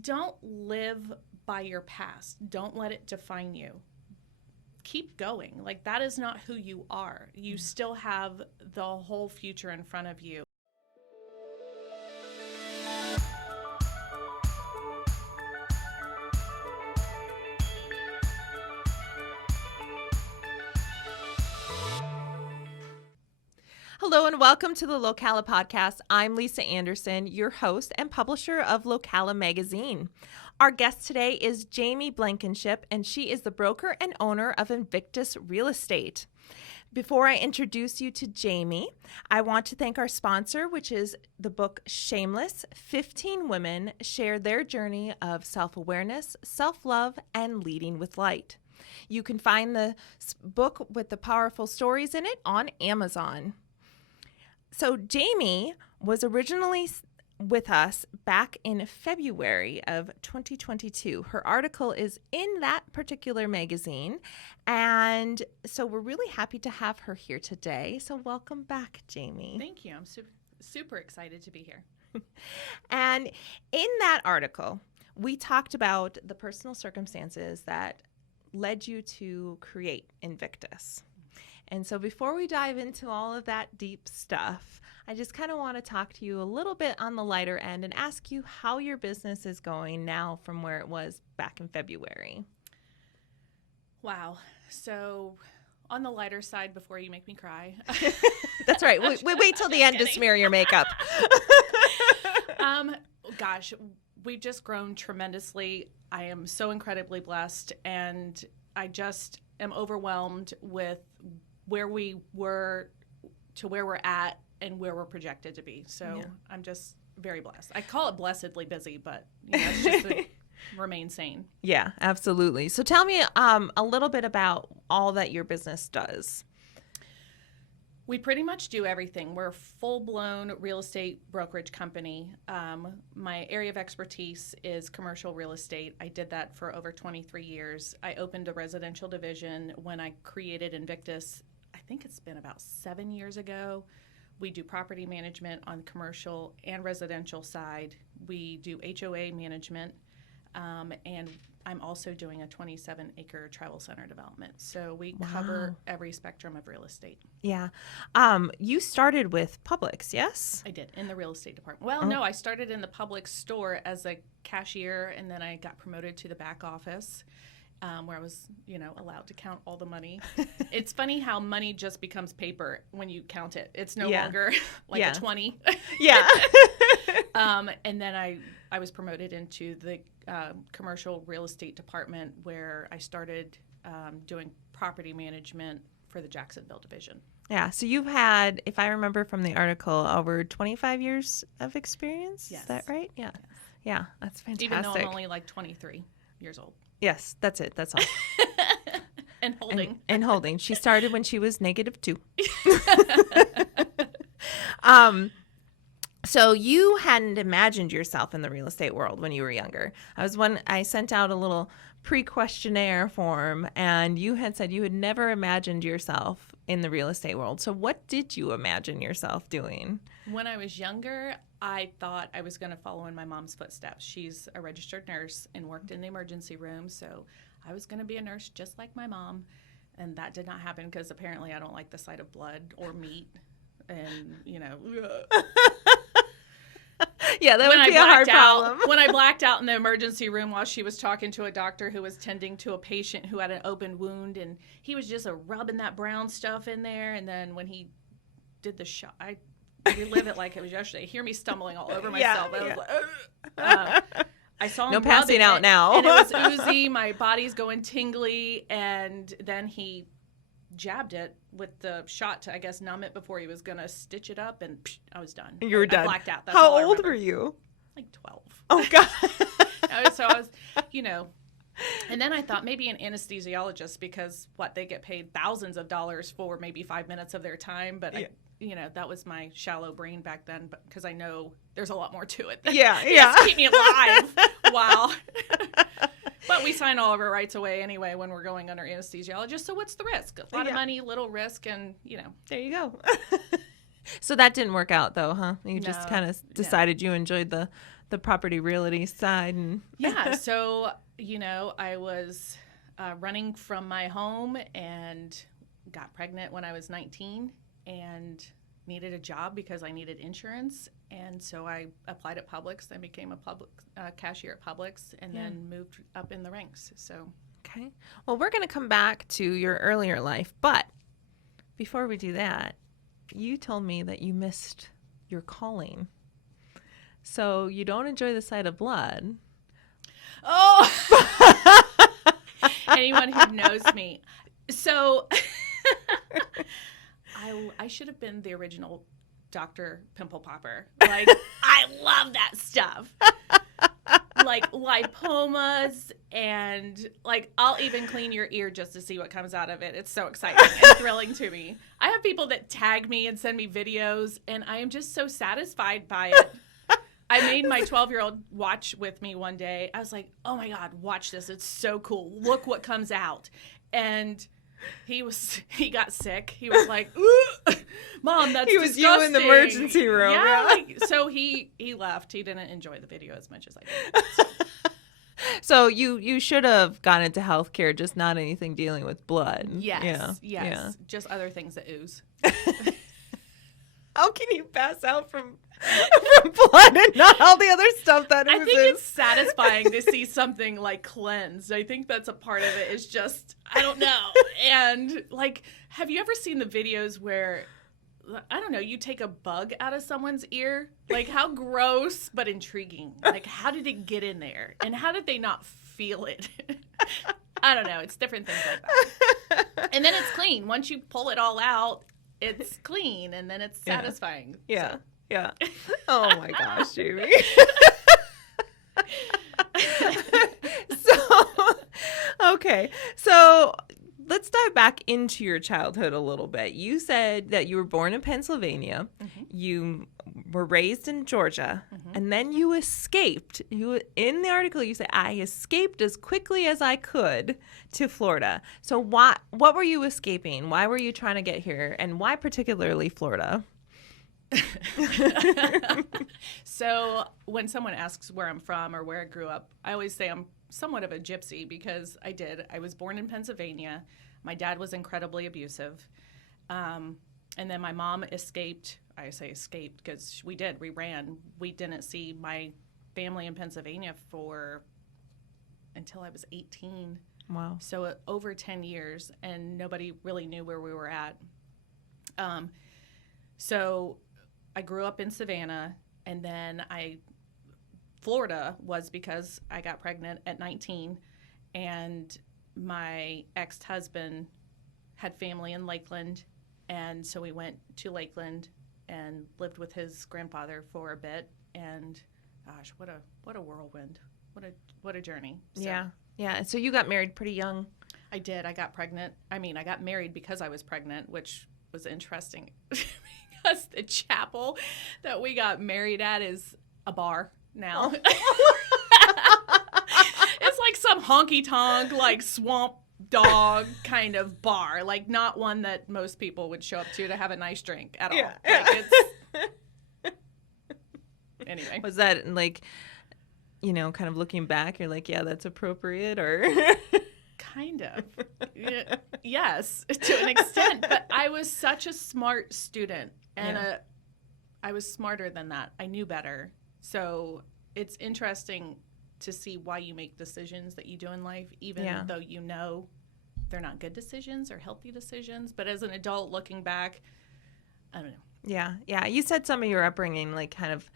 don't live by your past. Don't let it define you. Keep going. Like, that is not who you are. You still have the whole future in front of you. Hello and welcome to the Locala podcast. I'm Lisa Anderson, your host and publisher of Locala magazine. Our guest today is Jamie Blankenship, and she is the broker and owner of Invictus Real Estate. Before I introduce you to Jamie, I want to thank our sponsor, which is the book Shameless. 15 women share their journey of self-awareness, self-love, and leading with light. You can find the book with the powerful stories in it on Amazon. So Jamie was originally with us back in February of 2022. Her article is in that particular magazine, and so we're really happy to have her here today. So welcome back, Jamie. Thank you. I'm super excited to be here. And in that article, we talked about the personal circumstances that led you to create Invictus. And so before we dive into all of that deep stuff, I just kind of want to talk to you a little bit on the lighter end and ask you how your business is going now from where it was back in February. Wow. So on the lighter side, before you make me cry. That's right. We wait till the end to smear your makeup. Gosh, we've just grown tremendously. I am so incredibly blessed, and I just am overwhelmed with where we were to where we're at and where we're projected to be. So yeah. I'm just very blessed. I call it blessedly busy, but it's just to remain sane. Yeah, absolutely. So tell me a little bit about all that your business does. We pretty much do everything. We're a full-blown real estate brokerage company. My area of expertise is commercial real estate. I did that for over 23 years. I opened a residential division when I created Invictus. I think it's been about 7 years ago. We do property management on commercial and residential side. We do HOA management, and I'm also doing a 27-acre travel center development. So we cover every spectrum of real estate. Yeah. You started with Publix, yes? I did, in the real estate department. Well, no, I started in the Publix store as a cashier, and then I got promoted to the back office, where I was, allowed to count all the money. It's funny how money just becomes paper when you count it. It's no longer like a 20. Yeah. And then I was promoted into the commercial real estate department, where I started doing property management for the Jacksonville division. Yeah. So you've had, if I remember from the article, over 25 years of experience. Yes. Is that right? Yeah. Yes. Yeah. That's fantastic. Even though I'm only like 23 years old. Yes, that's it. That's all. And holding. And holding. She started when she was -2. So you hadn't imagined yourself in the real estate world when you were younger. I sent out a little pre-questionnaire form, and you had said you had never imagined yourself in the real estate world. So what did you imagine yourself doing? When I was younger, I thought I was going to follow in my mom's footsteps. She's a registered nurse and worked in the emergency room, so I was going to be a nurse just like my mom. And that did not happen because apparently I don't like the sight of blood or meat. And, Yeah, that would be a hard problem. When I blacked out in the emergency room while she was talking to a doctor who was tending to a patient who had an open wound, and he was just rubbing that brown stuff in there. And then when he did the shot, I relive it like it was yesterday. Hear me stumbling all over myself. Yeah, I was like, I saw him. No passing out now. And it was oozy. My body's going tingly. And then he jabbed it with the shot to, I guess, numb it before he was going to stitch it up. And I was done. You were done. I blacked out. That's How all I old remember. were you? Like 12. Oh, God. So I was, and then I thought maybe an anesthesiologist, because they get paid thousands of dollars for maybe 5 minutes of their time. But that was my shallow brain back then, because I know there's a lot more to it. Just keep me alive. Wow. But we sign all of our rights away anyway when we're going under anesthesiologist. So what's the risk? A lot of money, little risk, and There you go. So that didn't work out though, huh? You just kind of decided you enjoyed the the property realty side. And Yeah. So, I was running from my home and got pregnant when I was 19 and needed a job because I needed insurance. And so I applied at Publix, then became a public cashier at Publix, and then moved up in the ranks. So. Okay. Well, we're going to come back to your earlier life, but before we do that, you told me that you missed your calling. So you don't enjoy the sight of blood. Oh! Anyone who knows me. So I should have been the original Dr. Pimple Popper. Like, I love that stuff. Like lipomas and like I'll even clean your ear just to see what comes out of it. It's so exciting and thrilling to me. I have people that tag me and send me videos and I am just so satisfied by it. I made my 12-year-old watch with me one day. I was like, oh my God, watch this. It's so cool. Look what comes out. And he got sick. He was like, ooh, Mom, that's disgusting. He was you in the emergency room. Yeah. Like, so he left. He didn't enjoy the video as much as I did. So you should have gone into healthcare, just not anything dealing with blood. Yes. Yeah. Just other things that ooze. How can you pass out from blood and not all the other stuff that oozes? I think it's satisfying to see something like cleansed. I think that's a part of it is just, I don't know. And like, have you ever seen the videos where, I don't know, you take a bug out of someone's ear? Like how gross, but intriguing. Like how did it get in there? And how did they not feel it? I don't know. It's different things like that. And then it's clean. Once you pull it all out, it's clean and then it's satisfying. Yeah. So. Yeah. Oh my gosh, Jamie. Okay. So let's dive back into your childhood a little bit. You said that you were born in Pennsylvania. Mm-hmm. You were raised in Georgia, and then you escaped. In the article, you said, I escaped as quickly as I could to Florida. So what were you escaping? Why were you trying to get here? And why particularly Florida? So when someone asks where I'm from or where I grew up, I always say I'm somewhat of a gypsy because I was born in Pennsylvania. My dad was incredibly abusive. And then my mom escaped. I say escaped because we ran. We didn't see my family in Pennsylvania until I was 18. Wow. So over 10 years, and nobody really knew where we were at. So I grew up in Savannah, and then Florida was because I got pregnant at 19, and my ex-husband had family in Lakeland, and so we went to Lakeland and lived with his grandfather for a bit, and gosh, what a whirlwind. What a journey. So, Yeah. So you got married pretty young. I did. I got pregnant. I got married because I was pregnant, which was interesting because the chapel that we got married at is a bar now. It's like some honky-tonk, like swamp dog kind of bar, like not one that most people would show up to have a nice drink at all. Yeah. Like anyway. Was that like, kind of looking back, you're like, yeah, that's appropriate, or? Kind of. Yes, to an extent. But I was such a smart student, and I was smarter than that. I knew better. So it's interesting to see why you make decisions that you do in life, even though they're not good decisions or healthy decisions. But as an adult looking back, I don't know. Yeah. You said some of your upbringing, like, kind of,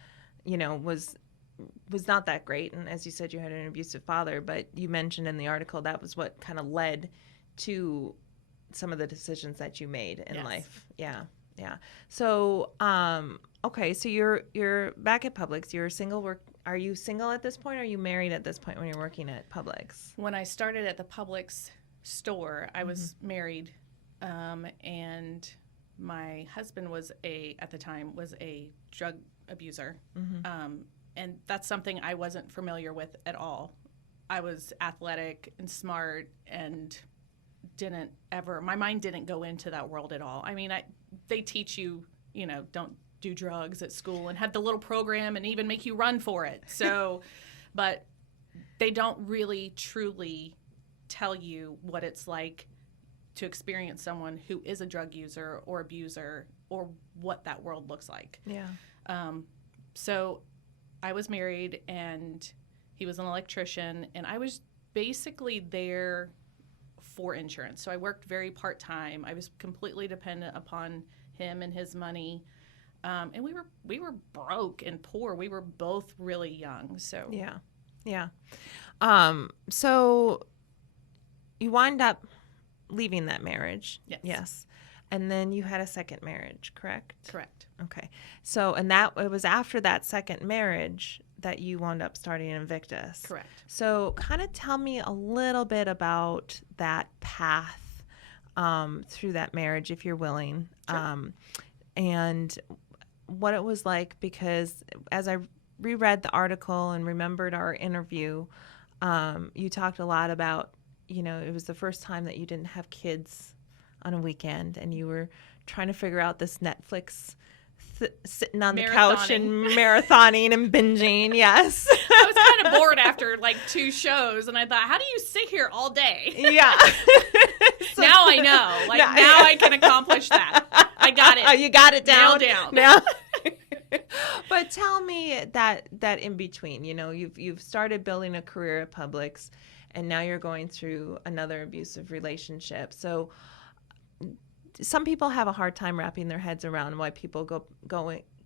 was not that great. And as you said, you had an abusive father, but you mentioned in the article that was what kind of led to some of the decisions that you made in life. Yeah. So, okay. So you're back at Publix. You're single. Are you single at this point? Or are you married at this point when you're working at Publix? When I started at the Publix store, I was married, and my husband at the time was a drug abuser. And that's something I wasn't familiar with at all. I was athletic and smart and my mind didn't go into that world at all. I mean, they teach you, don't do drugs at school and have the little program and even make you run for it. So, but they don't really truly tell you what it's like to experience someone who is a drug user or abuser or what that world looks like. Yeah. So I was married and he was an electrician, and I was basically there for insurance. So I worked very part-time. I was completely dependent upon him and his money. And we were broke and poor. We were both really young. So Yeah. So you wind up leaving that marriage. Yes. And then you had a second marriage, correct? Correct. Okay. So, and that it was after that second marriage that you wound up starting Invictus. Correct. So kind of tell me a little bit about that path through that marriage, if you're willing, Sure. and what it was like, because as I reread the article and remembered our interview, you talked a lot about, it was the first time that you didn't have kids on a weekend, and you were trying to figure out this Netflix sitting on the couch and marathoning and binging. Yes. I was kind of bored after like 2 shows, and I thought, how do you sit here all day? Yeah. So, now I know. Like, now I can accomplish that. I got it. Oh, you got it down. Nailed down. Now. But tell me that in between, you've started building a career at Publix, and now you're going through another abusive relationship. So some people have a hard time wrapping their heads around why people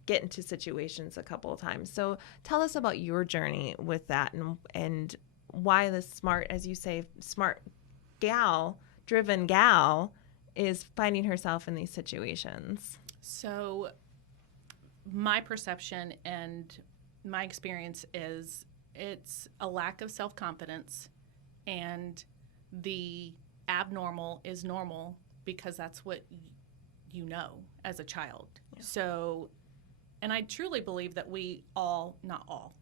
get into situations a couple of times. So tell us about your journey with that, and why the smart, as you say, smart gal, driven gal, is finding herself in these situations. So my perception and my experience is it's a lack of self-confidence, and the abnormal is normal because that's what you know as a child. Yeah. So, and I truly believe that we all, not all,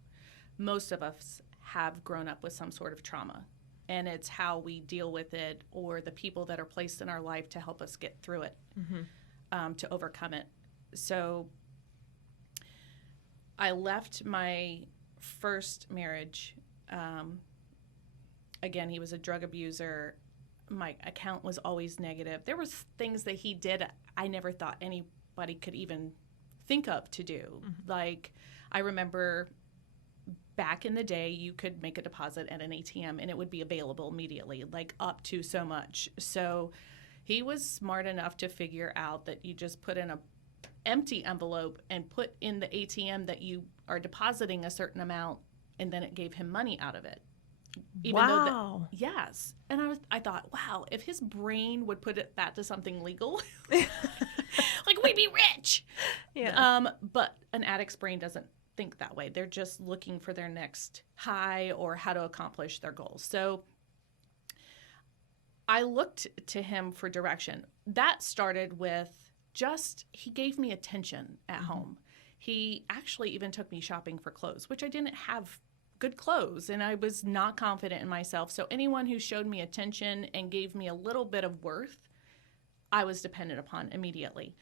most of us have grown up with some sort of trauma, and it's how we deal with it, or the people that are placed in our life to help us get through it, to overcome it. So I left my first marriage. Again, he was a drug abuser. My account was always negative. There was things that he did I never thought anybody could even think of to do. Mm-hmm. Like, I remember back in the day, you could make a deposit at an ATM and it would be available immediately, like up to so much. So he was smart enough to figure out that you just put in a empty envelope and put in the ATM that you are depositing a certain amount, and then it gave him money out of it. Wow. Yes. And I thought, wow, if his brain would put that to something legal, like, we'd be rich. Yeah. But an addict's brain doesn't think that way. They're just looking for their next high or how to accomplish their goals. So I looked to him for direction. That started with he gave me attention at home. He actually even took me shopping for clothes, which I didn't have good clothes, and I was not confident in myself. So anyone who showed me attention and gave me a little bit of worth, I was dependent upon immediately.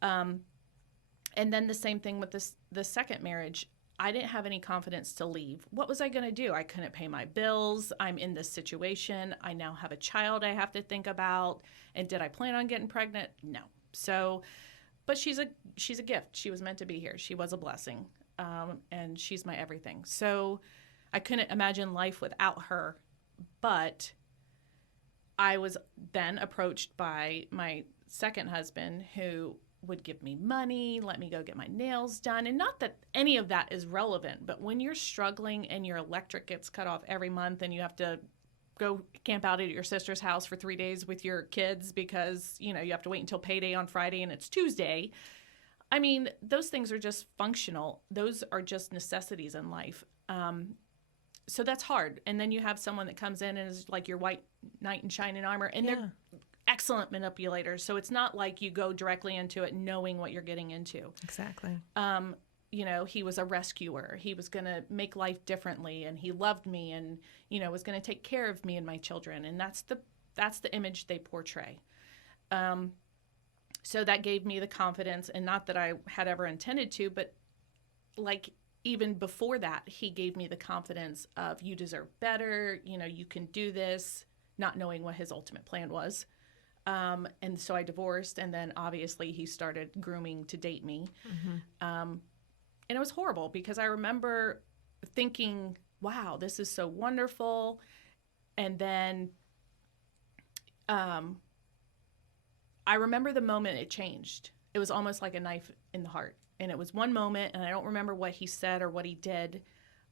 And then the same thing with the second marriage. I didn't have any confidence to leave. What was I going to do? I couldn't pay my bills. I'm in this situation. I now have a child I have to think about. And did I plan on getting pregnant? No. So, but she's a gift. She was meant to be here. She was a blessing. And she's my everything. So I couldn't imagine life without her. But I was then approached by my second husband, who would give me money, let me go get my nails done. And not that any of that is relevant, but when you're struggling and your electric gets cut off every month and you have to go camp out at your sister's house for 3 days with your kids because, you have to wait until payday on Friday and it's Tuesday. I mean, those things are just functional. Those are just necessities in life. So that's hard. And then you have someone that comes in and is like your white knight in shining armor, and they're excellent manipulators. So it's not like you go directly into it knowing what you're getting into. Exactly. He was a rescuer. He was going to make life differently, and he loved me, and, was going to take care of me and my children. And that's the image they portray. So that gave me the confidence, and not that I had ever intended to, but like even before that, he gave me the confidence of, you deserve better, you can do this, not knowing what his ultimate plan was. And so I divorced, and then obviously he started grooming to date me. And it was horrible because I remember thinking, wow, this is so wonderful. And then I remember the moment it changed. It was almost like a knife in the heart. And it was one moment, and I don't remember what he said or what he did,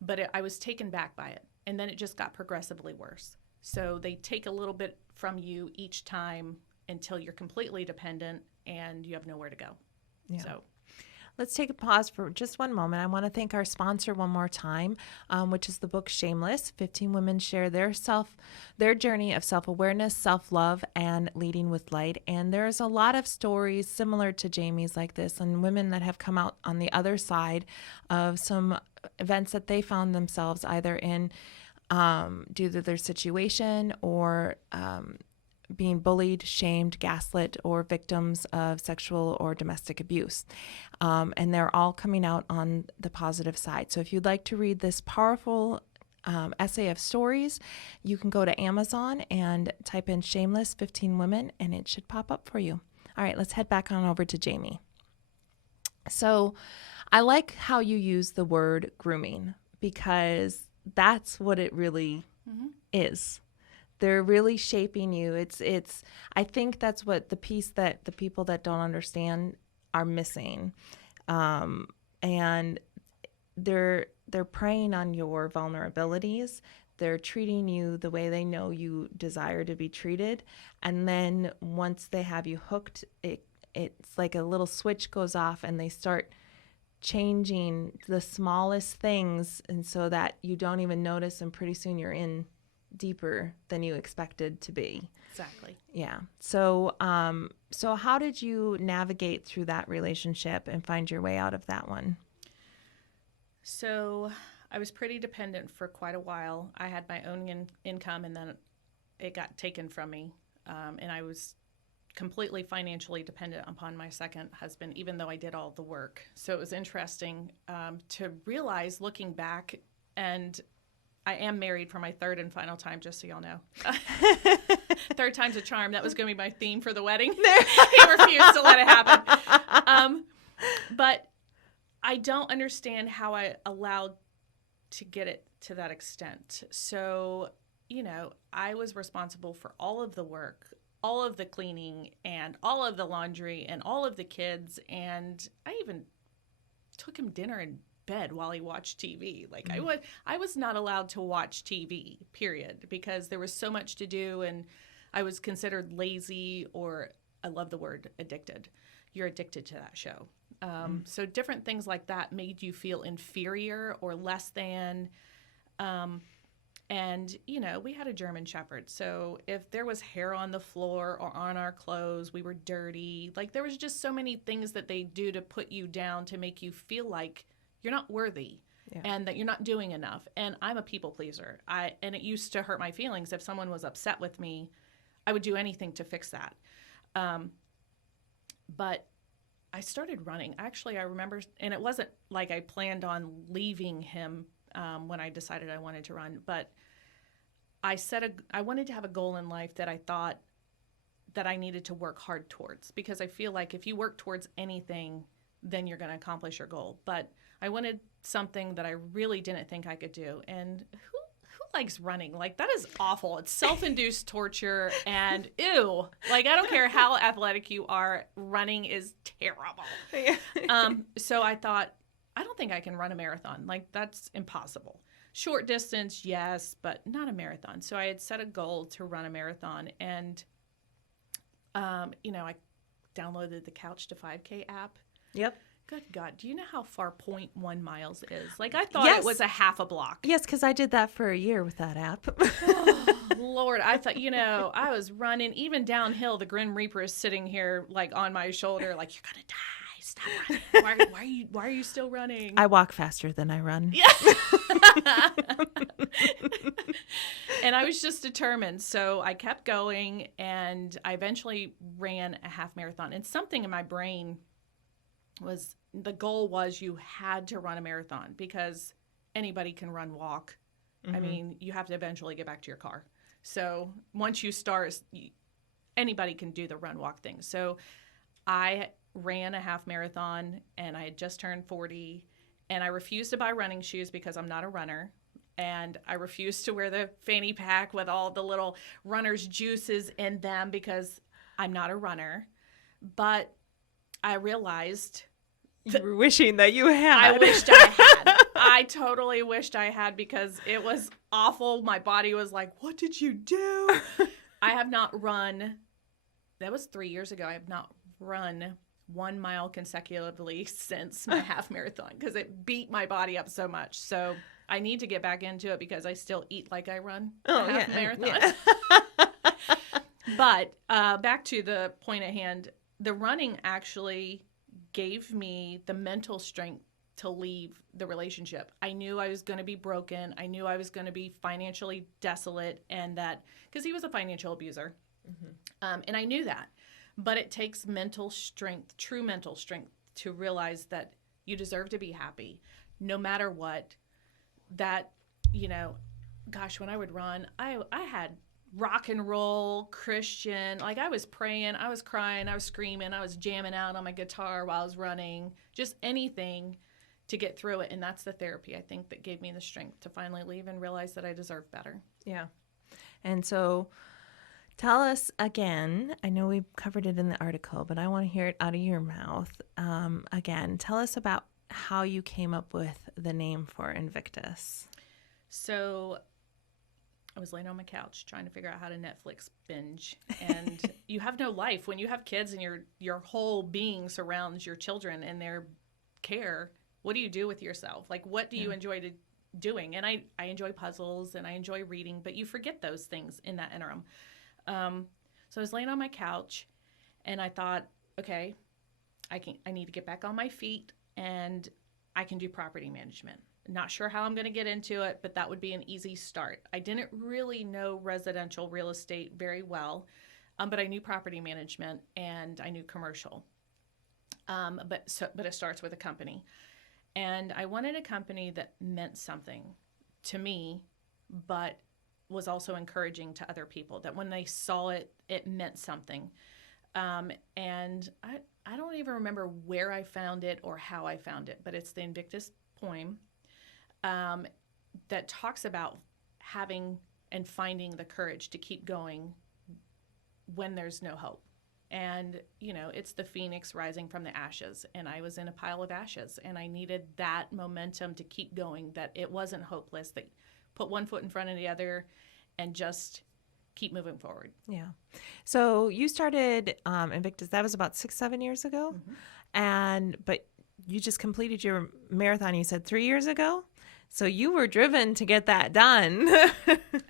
but I was taken back by it. And then it just got progressively worse. So they take a little bit from you each time until you're completely dependent and you have nowhere to go. Yeah. So let's take a pause for just one moment. I want to thank our sponsor one more time, which is the book Shameless. 15 women share their journey of self-awareness, self-love, and leading with light. And there's a lot of stories similar to Jamie's like this, and women that have come out on the other side of some events that they found themselves either in due to their situation or being bullied, shamed, gaslit, or victims of sexual or domestic abuse. And they're all coming out on the positive side. So if you'd like to read this powerful essay of stories, you can go to Amazon and type in Shameless 15 Women, and it should pop up for you. All right, let's head back on over to Jamie. So I like how you use the word grooming, because that's what it really is. They're really shaping you. It's. I think that's what the piece that the people that don't understand are missing, and they're preying on your vulnerabilities. They're treating you the way they know you desire to be treated, and then once they have you hooked, it's like a little switch goes off, and they start changing the smallest things, and so that you don't even notice, and pretty soon you're in deeper than you expected to be. exactly. Yeah. So how did you navigate through that relationship and find your way out of that one? So I was pretty dependent for quite a while. I had my own income, and then it got taken from me. And I was completely financially dependent upon my second husband, even though I did all the work. So it was interesting to realize, looking back, and I am married for my third and final time, just so y'all know. Third time's a charm. That was going to be my theme for the wedding. He refused to let it happen. But I don't understand how I allowed to get it to that extent. So, I was responsible for all of the work, all of the cleaning, and all of the laundry, and all of the kids. And I even took him dinner in bed while he watched TV. Like I was not allowed to watch TV, period, because there was so much to do, and I was considered lazy, or I love the word addicted. You're addicted to that show. So different things like that made you feel inferior or less than. And, we had a German Shepherd. So if there was hair on the floor or on our clothes, we were dirty. Like, there was just so many things that they do to put you down, to make you feel like you're not worthy, and that you're not doing enough. And I'm a people pleaser. And it used to hurt my feelings. If someone was upset with me, I would do anything to fix that. But I started running. Actually, I remember, and it wasn't like I planned on leaving him when I decided I wanted to run, but I wanted to have a goal in life that I thought that I needed to work hard towards, because I feel like if you work towards anything, then you're going to accomplish your goal. But I wanted something that I really didn't think I could do. And who likes running? Like, that is awful. It's self-induced torture, and ew. Like, I don't care how athletic you are, running is terrible. So I thought, I don't think I can run a marathon. Like, that's impossible. Short distance, yes, but not a marathon. So I had set a goal to run a marathon, and I downloaded the Couch to 5K app. Yep. Good God. Do you know how far 0.1 miles is? Like, I thought Yes. it was a half a block. Yes, because I did that for a year with that app. Oh, Lord. I thought, I was running. Even downhill, the Grim Reaper is sitting here, like, on my shoulder, like, you're going to die. Stop running. Why are you still running? I walk faster than I run. Yeah. And I was just determined. So I kept going, and I eventually ran a half marathon. And something in my brain was, the goal was you had to run a marathon because anybody can run, walk. I mean, you have to eventually get back to your car. So once you start, anybody can do the run, walk thing. So I ran a half marathon, and I had just turned 40, and I refused to buy running shoes because I'm not a runner. And I refused to wear the fanny pack with all the little runner's juices in them because I'm not a runner. But I realized you were wishing that you had. I wished I had. I totally wished I had because it was awful. My body was like, what did you do? I have not run. That was 3 years ago. I have not run 1 mile consecutively since my half marathon because it beat my body up so much. So I need to get back into it because I still eat like I run a half marathon. Yeah. But back to the point at hand, the running actually gave me the mental strength to leave the relationship. I knew I was going to be broken. I knew I was going to be financially desolate, and that because he was a financial abuser. And I knew that. But it takes mental strength, true mental strength, to realize that you deserve to be happy no matter what. That, gosh, when I would run, I had rock and roll, Christian, like I was praying, I was crying, I was screaming, I was jamming out on my guitar while I was running, just anything to get through it. And that's the therapy, I think, that gave me the strength to finally leave and realize that I deserve better. Yeah. And so tell us again, I know we covered it in the article, but I want to hear it out of your mouth. Again, tell us about how you came up with the name for Invictus. So I was laying on my couch trying to figure out how to Netflix binge. And you have no life. When you have kids and your whole being surrounds your children and their care, what do you do with yourself? Like, what do you enjoy doing? And I enjoy puzzles and I enjoy reading, but you forget those things in that interim. So I was laying on my couch and I thought, okay, I need to get back on my feet and I can do property management. Not sure how I'm going to get into it, but that would be an easy start. I didn't really know residential real estate very well, but I knew property management and I knew commercial. But it starts with a company. And I wanted a company that meant something to me, but was also encouraging to other people, that when they saw it, it meant something. And I don't even remember where I found it or how I found it, but it's the Invictus poem that talks about having and finding the courage to keep going when there's no hope. And, it's the phoenix rising from the ashes. And I was in a pile of ashes and I needed that momentum to keep going, that it wasn't hopeless, that put one foot in front of the other and just keep moving forward. Yeah. So you started Invictus, that was about 6-7 years ago. But you just completed your marathon, you said 3 years ago? So you were driven to get that done.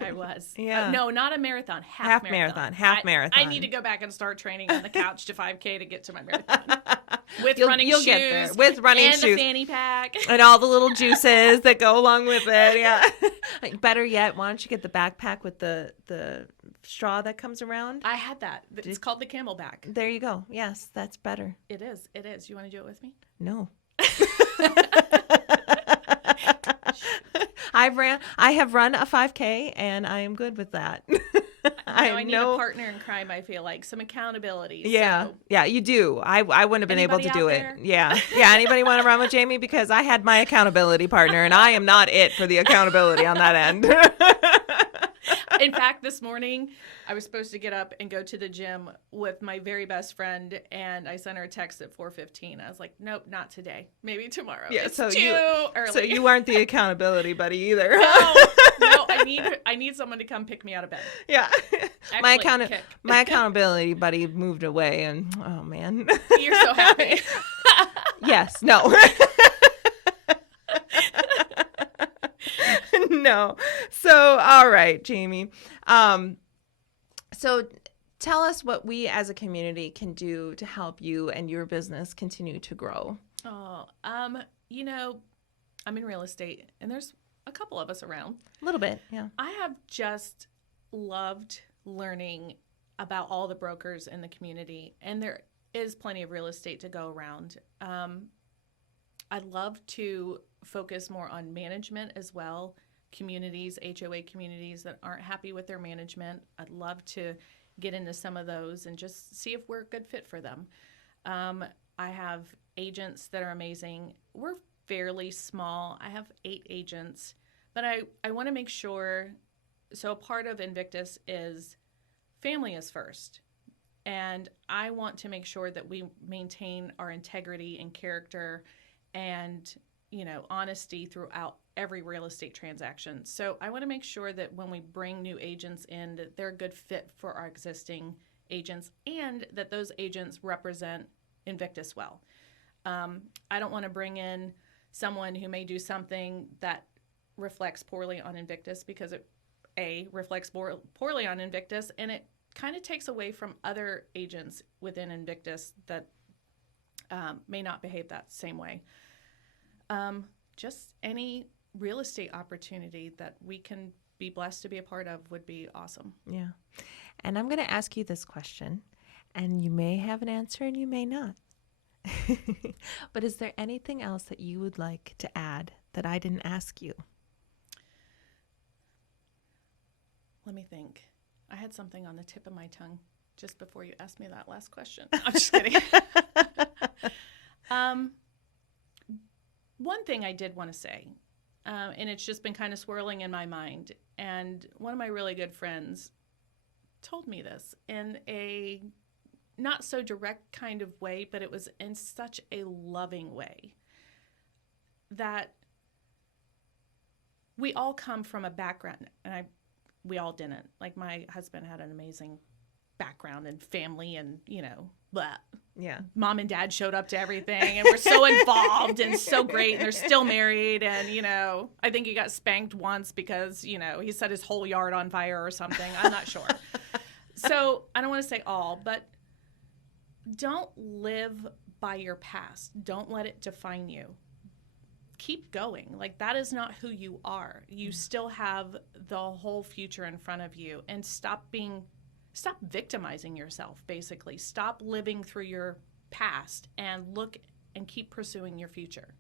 I was. Yeah. No, not a marathon. Half marathon. Marathon. I need to go back and start training on the couch to 5K to get to my marathon. With running you'll shoes. Get there. With running shoes. And the fanny pack. And all the little juices that go along with it. Yeah. Better yet, why don't you get the backpack with the straw that comes around? I had that. It's called the Camelback. There you go. Yes, that's better. It is. It is. You want to do it with me? No. I have run a 5K and I am good with that. I need a partner in crime, I feel like. Some accountability. Yeah. So. Yeah, you do. I wouldn't have been able to do it. There? Yeah. Yeah. Anybody want to run with Jamie? Because I had my accountability partner and I am not it for the accountability on that end. In fact, this morning, I was supposed to get up and go to the gym with my very best friend, and I sent her a text at 4:15. I was like, nope, not today. Maybe tomorrow. Yeah, it's so too early. So you weren't the accountability buddy either. No, I need someone to come pick me out of bed. Yeah. Actually, my accountability buddy moved away, and oh, man. You're so happy. Yes. No. No. So, all right, Jamie. So tell us what we as a community can do to help you and your business continue to grow. Oh, I'm in real estate, and there's a couple of us around. A little bit, yeah. I have just loved learning about all the brokers in the community, and there is plenty of real estate to go around. I'd love to focus more on management as well. Communities, HOA communities that aren't happy with their management. I'd love to get into some of those and just see if we're a good fit for them. I have agents that are amazing. We're fairly small. I have 8 agents, but I want to make sure, so a part of Invictus is family is first. And I want to make sure that we maintain our integrity and character and, honesty throughout every real estate transaction. So I want to make sure that when we bring new agents in, that they're a good fit for our existing agents and that those agents represent Invictus well. I don't want to bring in someone who may do something that reflects poorly on Invictus, because it, reflects poorly on Invictus, and it kind of takes away from other agents within Invictus that may not behave that same way. Just any real estate opportunity that we can be blessed to be a part of would be awesome. Yeah. And I'm going to ask you this question, and you may have an answer and you may not. But is there anything else that you would like to add that I didn't ask you? Let me think. I had something on the tip of my tongue just before you asked me that last question. I'm just kidding. One thing I did want to say, and it's just been kind of swirling in my mind, and one of my really good friends told me this in a not so direct kind of way, but it was in such a loving way, that we all come from a background, and we all didn't. Like, my husband had an amazing background and family, and, blah. Yeah. Mom and dad showed up to everything, and we're so involved and so great, and they're still married, and, I think he got spanked once because, he set his whole yard on fire or something. I'm not sure. So I don't want to say all, but don't live by your past. Don't let it define you. Keep going. Like, that is not who you are. You still have the whole future in front of you, and stop victimizing yourself, basically. Stop living through your past and look and keep pursuing your future.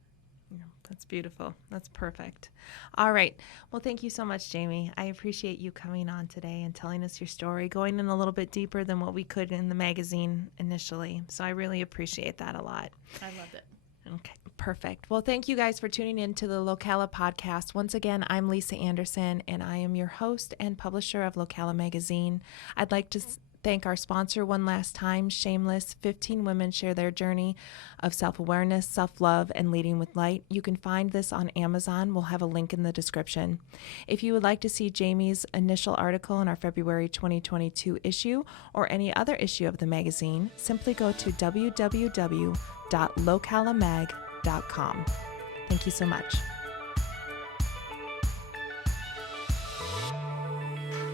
Yeah, that's beautiful. That's perfect. All right. Well, thank you so much, Jamie. I appreciate you coming on today and telling us your story, going in a little bit deeper than what we could in the magazine initially. So I really appreciate that a lot. I loved it. Okay, perfect. Well, thank you guys for tuning in to the Locala podcast. Once again, I'm Lisa Anderson, and I am your host and publisher of Locala Magazine. I'd like to thank our sponsor one last time, Shameless. 15 women share their journey of self-awareness, self-love, and leading with light. You can find this on Amazon. We'll have a link in the description. If you would like to see Jamie's initial article in our February 2022 issue or any other issue of the magazine, simply go to www.localamag.com. Thank you so much.